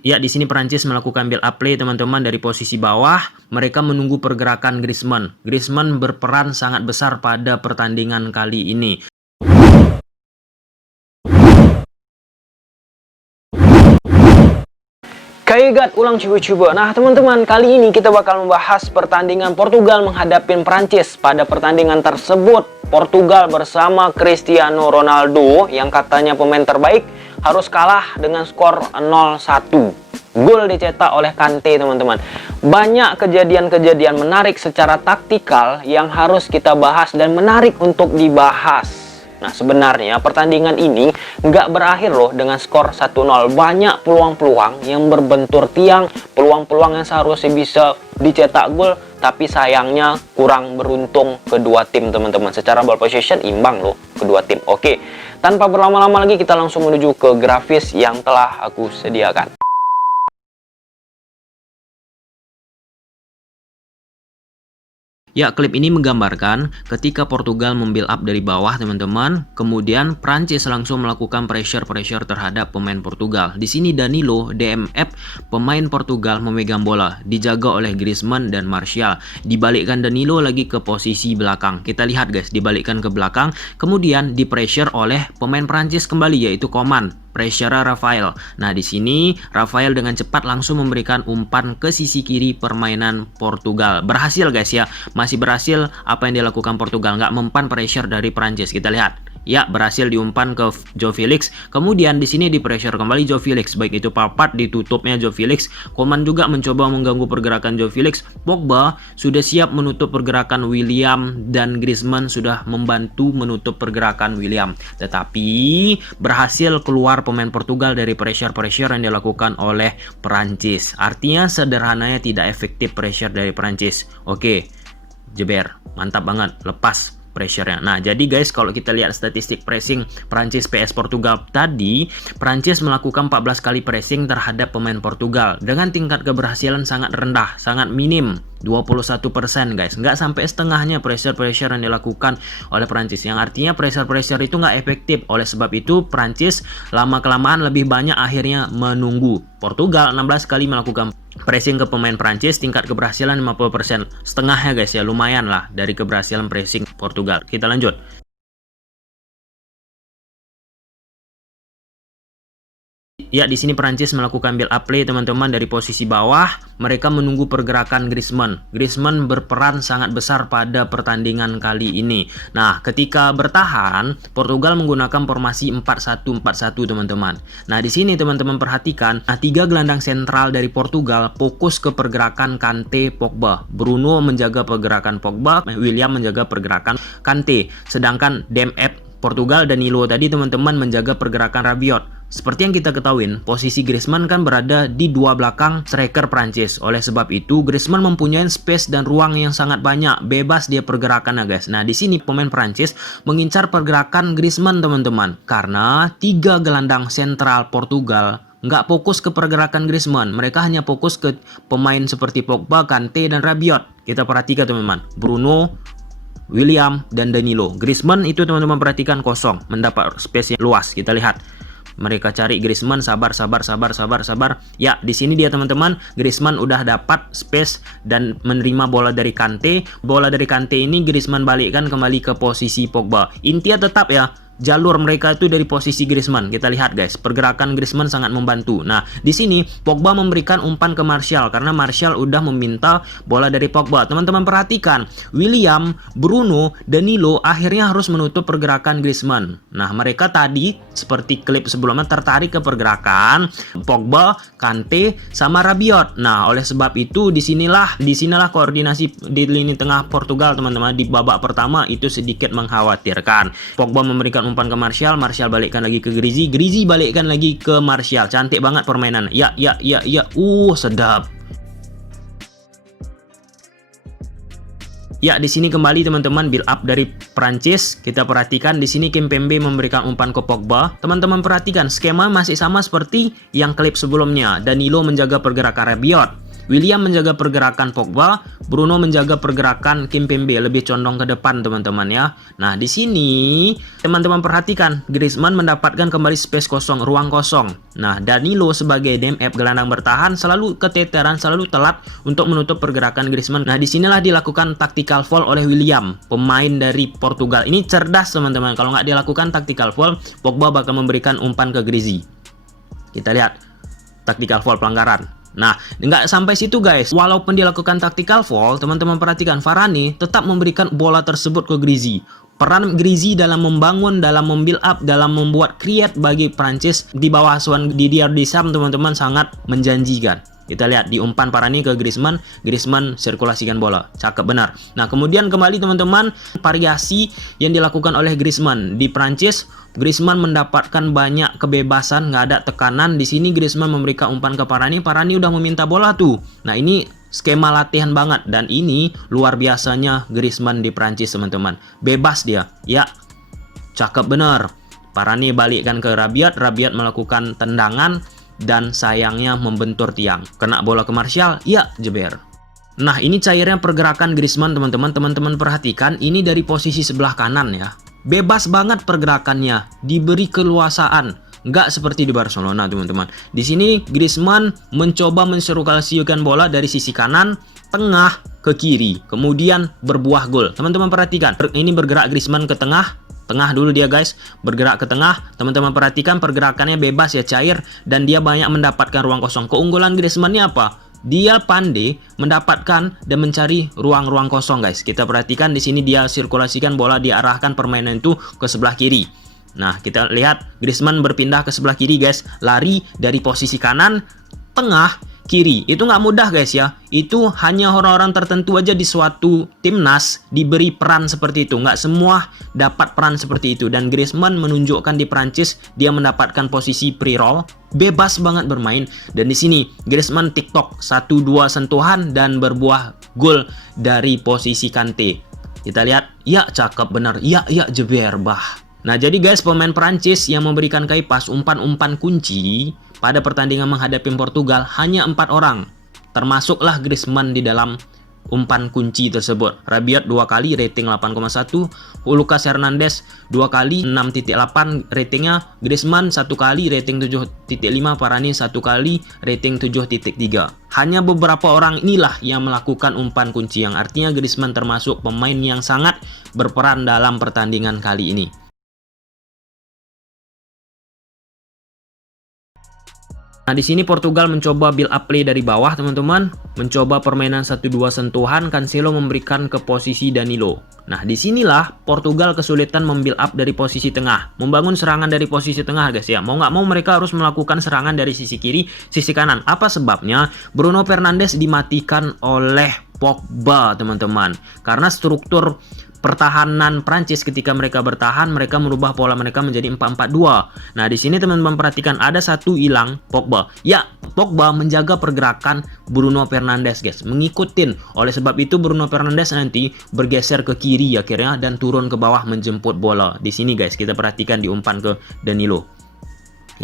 Ya, di sini Prancis melakukan build up play teman-teman dari posisi bawah. Mereka menunggu pergerakan Griezmann. Griezmann berperan sangat besar pada pertandingan kali ini. Kaigat ulang coba-coba. Nah teman-teman, kali ini kita bakal membahas pertandingan Portugal menghadapi Prancis. Pada pertandingan tersebut, Portugal bersama Cristiano Ronaldo yang katanya pemain terbaik harus kalah dengan skor 0-1. Gol dicetak oleh Kante teman-teman. Banyak kejadian-kejadian menarik secara taktikal yang harus kita bahas dan menarik untuk dibahas. Nah sebenarnya pertandingan ini nggak berakhir loh dengan skor 1-0. Banyak peluang-peluang yang berbentur tiang, peluang-peluang yang seharusnya bisa dicetak gol, tapi sayangnya kurang beruntung kedua tim teman-teman. Secara ball possession imbang loh kedua tim. Oke, tanpa berlama-lama lagi kita langsung menuju ke grafis yang telah aku sediakan. Ya, klip ini menggambarkan ketika Portugal membuild up dari bawah teman-teman, kemudian Prancis langsung melakukan pressure terhadap pemain Portugal. Di sini Danilo, DMF, pemain Portugal memegang bola, dijaga oleh Griezmann dan Martial. Dibalikkan Danilo lagi ke posisi belakang. Kita lihat guys, dibalikkan ke belakang, kemudian di pressure oleh pemain Prancis kembali yaitu Coman. Pressure Rafael. Nah, di sini Rafael dengan cepat langsung memberikan umpan ke sisi kiri permainan Portugal. Berhasil guys ya. Masih berhasil apa yang dilakukan Portugal. Nggak mempan pressure dari Prancis. Kita lihat. Ya, berhasil diumpan ke Joao Felix. Kemudian di sini di pressure kembali Joao Felix. Baik itu papat ditutupnya Joao Felix. Coman juga mencoba mengganggu pergerakan Joao Felix. Pogba sudah siap menutup pergerakan William dan Griezmann sudah membantu menutup pergerakan William. Tetapi berhasil keluar pemain Portugal dari pressure yang dilakukan oleh Prancis. Artinya sederhananya tidak efektif pressure dari Prancis. Oke, jeber, mantap banget, lepas pressure-nya. Nah, jadi guys, kalau kita lihat statistik pressing Prancis PS Portugal tadi, Prancis melakukan 14 kali pressing terhadap pemain Portugal dengan tingkat keberhasilan sangat rendah, sangat minim, 21% guys. Nggak sampai setengahnya pressure yang dilakukan oleh Prancis, yang artinya pressure itu nggak efektif. Oleh sebab itu Prancis lama-kelamaan lebih banyak akhirnya menunggu. Portugal 16 kali melakukan pressing ke pemain Prancis, tingkat keberhasilan 50%. Setengahnya guys ya, lumayan lah dari keberhasilan pressing Portugal. Kita lanjut. Ya, di sini Prancis melakukan build up play teman-teman dari posisi bawah. Mereka menunggu pergerakan Griezmann. Griezmann berperan sangat besar pada pertandingan kali ini. Nah, ketika bertahan, Portugal menggunakan formasi 4-1-4-1 teman-teman. Nah, di sini teman-teman perhatikan, tiga gelandang sentral dari Portugal fokus ke pergerakan Kante, Pogba. Bruno menjaga pergerakan Pogba, William menjaga pergerakan Kante. Sedangkan DMF Portugal Danilo tadi teman-teman menjaga pergerakan Rabiot. Seperti yang kita ketahui, posisi Griezmann kan berada di dua belakang striker Prancis. Oleh sebab itu, Griezmann mempunyai space dan ruang yang sangat banyak, bebas dia pergerakan guys. Nah, di sini pemain Prancis mengincar pergerakan Griezmann teman-teman, karena tiga gelandang sentral Portugal nggak fokus ke pergerakan Griezmann. Mereka hanya fokus ke pemain seperti Pogba, Kante, dan Rabiot. Kita perhatikan teman-teman, Bruno, William, dan Danilo. Griezmann itu teman-teman perhatikan kosong, mendapat space yang luas. Kita lihat. Mereka cari Griezmann, sabar. Ya, di sini dia teman-teman, Griezmann udah dapat space dan menerima bola dari Kante. Bola dari Kante ini Griezmann balikkan kembali ke posisi Pogba. Intinya tetap ya, jalur mereka itu dari posisi Griezmann. Kita lihat guys, pergerakan Griezmann sangat membantu. Nah, di sini Pogba memberikan umpan ke Martial karena Martial udah meminta bola dari Pogba. Teman-teman perhatikan, William, Bruno, Danilo akhirnya harus menutup pergerakan Griezmann. Nah, mereka tadi seperti klip sebelumnya tertarik ke pergerakan Pogba, Kante, sama Rabiot. Nah, oleh sebab itu disinilah koordinasi di lini tengah Portugal teman-teman di babak pertama itu sedikit mengkhawatirkan. Pogba memberikan umpan ke Martial balikkan lagi ke Griezmann balikkan lagi ke Martial. Cantik banget permainan. Ya. Sedap. Ya, di sini kembali teman-teman build up dari Prancis. Kita perhatikan di sini Kimpembe memberikan umpan ke Pogba. Teman-teman perhatikan skema masih sama seperti yang klip sebelumnya. Danilo menjaga pergerakan Rabiot. William menjaga pergerakan Pogba, Bruno menjaga pergerakan Kimpembe, lebih condong ke depan teman-teman ya. Nah, di sini teman-teman perhatikan, Griezmann mendapatkan kembali space kosong, ruang kosong. Nah, Danilo sebagai DMF gelandang bertahan selalu keteteran, selalu telat untuk menutup pergerakan Griezmann. Nah, disinilah dilakukan tactical foul oleh William, pemain dari Portugal. Ini cerdas teman-teman, kalau nggak dilakukan tactical foul, Pogba bakal memberikan umpan ke Griezmann. Kita lihat tactical foul pelanggaran. Nah, nggak sampai situ guys. Walaupun dilakukan tactical foul, teman-teman perhatikan Varane tetap memberikan bola tersebut ke Griezmann. Peran Griezmann dalam membangun, dalam membuild up, dalam membuat create bagi Prancis di bawah asuhan Didier Deschamps teman-teman sangat menjanjikan. Kita lihat di umpan Varane ke Griezmann, Griezmann sirkulasikan bola. Cakep benar. Nah, kemudian kembali teman-teman, variasi yang dilakukan oleh Griezmann di Prancis. Griezmann mendapatkan banyak kebebasan, nggak ada tekanan. Di sini Griezmann memberikan umpan ke Varane, Varane udah meminta bola tuh. Nah, ini skema latihan banget dan ini luar biasanya Griezmann di Prancis teman-teman. Bebas dia. Ya. Cakep benar. Varane balikkan ke Rabiot, Rabiot melakukan tendangan dan sayangnya membentur tiang. Kena bola ke Martial, ya jeber. Nah, ini cairnya pergerakan Griezmann teman-teman. Teman-teman perhatikan, ini dari posisi sebelah kanan ya. Bebas banget pergerakannya, diberi keluasaan. Nggak seperti di Barcelona teman-teman. Di sini Griezmann mencoba mensirkulasikan bola dari sisi kanan, tengah ke kiri, kemudian berbuah gol. Teman-teman perhatikan, ini bergerak Griezmann ke tengah dulu dia guys, bergerak ke tengah. Teman-teman perhatikan pergerakannya bebas ya, cair, dan dia banyak mendapatkan ruang kosong. Keunggulan Griezmann-nya apa? Dia pandai mendapatkan dan mencari ruang-ruang kosong guys. Kita perhatikan di sini dia sirkulasikan bola, diarahkan permainan itu ke sebelah kiri. Nah, kita lihat Griezmann berpindah ke sebelah kiri guys, lari dari posisi kanan, tengah, kiri. Itu nggak mudah guys ya. Itu hanya orang-orang tertentu aja di suatu timnas diberi peran seperti itu. Nggak semua dapat peran seperti itu. Dan Griezmann menunjukkan di Prancis dia mendapatkan posisi pre-roll, bebas banget bermain. Dan di sini Griezmann TikTok 1-2 sentuhan dan berbuah gol dari posisi Kante. Kita lihat, ya cakep benar, ya jeber bah. Nah, jadi guys, pemain Prancis yang memberikan kaipas umpan-umpan kunci pada pertandingan menghadapi Portugal hanya 4 orang. Termasuklah Griezmann di dalam umpan kunci tersebut. Rabiot 2 kali rating 8,1, Lucas Hernandez 2 kali 6,8 ratingnya, Griezmann 1 kali rating 7,5, Varane 1 kali rating 7,3. Hanya beberapa orang inilah yang melakukan umpan kunci, yang artinya Griezmann termasuk pemain yang sangat berperan dalam pertandingan kali ini. Nah, di sini Portugal mencoba build up play dari bawah, teman-teman. Mencoba permainan 1-2 sentuhan, Cancelo memberikan ke posisi Danilo. Nah, disinilah Portugal kesulitan membuild up dari posisi tengah. Membangun serangan dari posisi tengah, guys ya. Mau nggak mau mereka harus melakukan serangan dari sisi kiri, sisi kanan. Apa sebabnya? Bruno Fernandes dimatikan oleh Pogba, teman-teman. Karena struktur pertahanan Prancis ketika mereka bertahan, mereka merubah pola mereka menjadi 4-4-2. Nah, di sini teman-teman perhatikan ada satu hilang, Pogba. Ya, Pogba menjaga pergerakan Bruno Fernandes, guys. Mengikutin. Oleh sebab itu Bruno Fernandes nanti bergeser ke kiri akhirnya dan turun ke bawah menjemput bola. Di sini guys, kita perhatikan di umpan ke Danilo.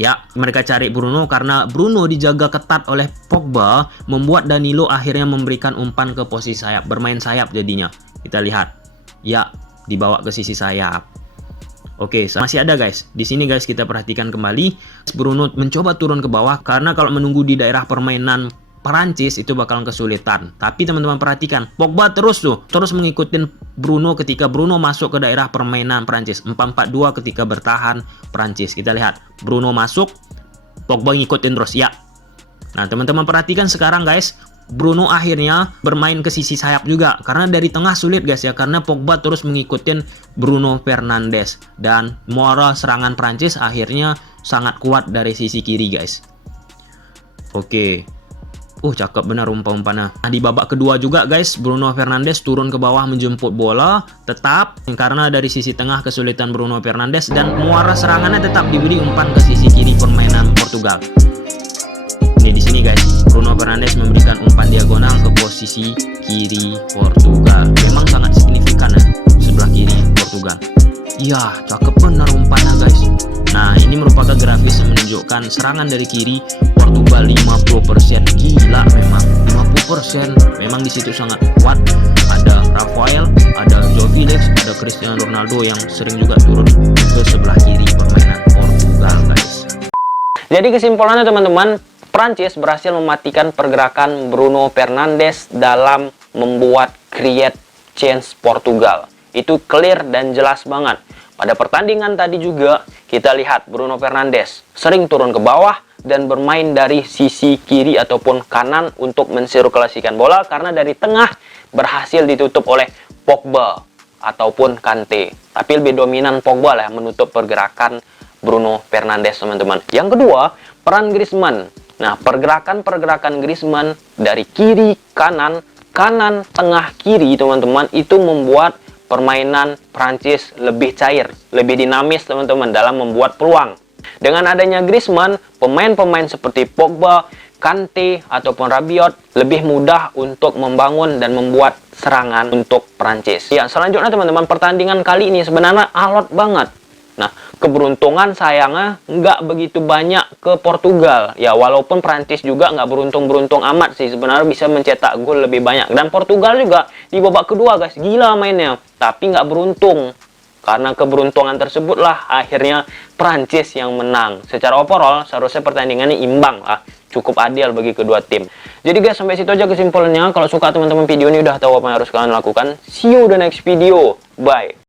Ya, mereka cari Bruno karena Bruno dijaga ketat oleh Pogba, membuat Danilo akhirnya memberikan umpan ke posisi sayap, bermain sayap jadinya. Kita lihat. Ya, dibawa ke sisi sayap. Oke, masih ada guys. Di sini guys kita perhatikan kembali. Bruno mencoba turun ke bawah karena kalau menunggu di daerah permainan Perancis itu bakalan kesulitan. Tapi teman-teman perhatikan, Pogba terus mengikuti Bruno ketika Bruno masuk ke daerah permainan Perancis. 4-4-2 ketika bertahan Perancis. Kita lihat, Bruno masuk, Pogba ngikutin terus. Ya. Nah, teman-teman perhatikan sekarang guys, Bruno akhirnya bermain ke sisi sayap juga karena dari tengah sulit guys ya, karena Pogba terus mengikuti Bruno Fernandes dan moral serangan Prancis akhirnya sangat kuat dari sisi kiri guys. Oke. Cakep benar umpan-umpannya. Nah, di babak kedua juga guys, Bruno Fernandes turun ke bawah menjemput bola, tetap karena dari sisi tengah kesulitan Bruno Fernandes dan muara serangannya tetap diberi umpan ke sisi kiri permainan Portugal. Di sini guys, Bruno Fernandes memberikan umpan diagonal ke posisi kiri Portugal. Memang sangat signifikan ya, sebelah kiri Portugal. Ya, cakep benar umpannya guys. Nah, ini merupakan grafis yang menunjukkan serangan dari kiri Portugal 50%. Gila memang, Memang di situ sangat kuat. Ada Rafael, ada Joao Felix, ada Cristiano Ronaldo yang sering juga turun ke sebelah kiri permainan Portugal, guys. Jadi kesimpulannya teman-teman, Prancis berhasil mematikan pergerakan Bruno Fernandes dalam membuat create change Portugal. Itu clear dan jelas banget. Pada pertandingan tadi juga kita lihat Bruno Fernandes sering turun ke bawah dan bermain dari sisi kiri ataupun kanan untuk mensirkulasikan bola, karena dari tengah berhasil ditutup oleh Pogba ataupun Kante. Tapi lebih dominan Pogba lah yang menutup pergerakan Bruno Fernandes, teman-teman. Yang kedua, peran Griezmann. Nah, pergerakan-pergerakan Griezmann dari kiri, kanan, tengah, kiri, teman-teman, itu membuat permainan Prancis lebih cair, lebih dinamis, teman-teman, dalam membuat peluang. Dengan adanya Griezmann, pemain-pemain seperti Pogba, Kante, ataupun Rabiot lebih mudah untuk membangun dan membuat serangan untuk Prancis. Ya, selanjutnya teman-teman, pertandingan kali ini sebenarnya alot banget. Nah, keberuntungan sayangnya nggak begitu banyak ke Portugal. Ya, walaupun Prancis juga nggak beruntung-beruntung amat sih. Sebenarnya bisa mencetak gol lebih banyak. Dan Portugal juga di babak kedua, guys, gila mainnya. Tapi nggak beruntung. Karena keberuntungan tersebutlah akhirnya Prancis yang menang. Secara overall, seharusnya pertandingannya imbang lah. Cukup adil bagi kedua tim. Jadi guys, sampai situ aja kesimpulannya. Kalau suka teman-teman video ini, udah tahu apa yang harus kalian lakukan. See you the next video. Bye.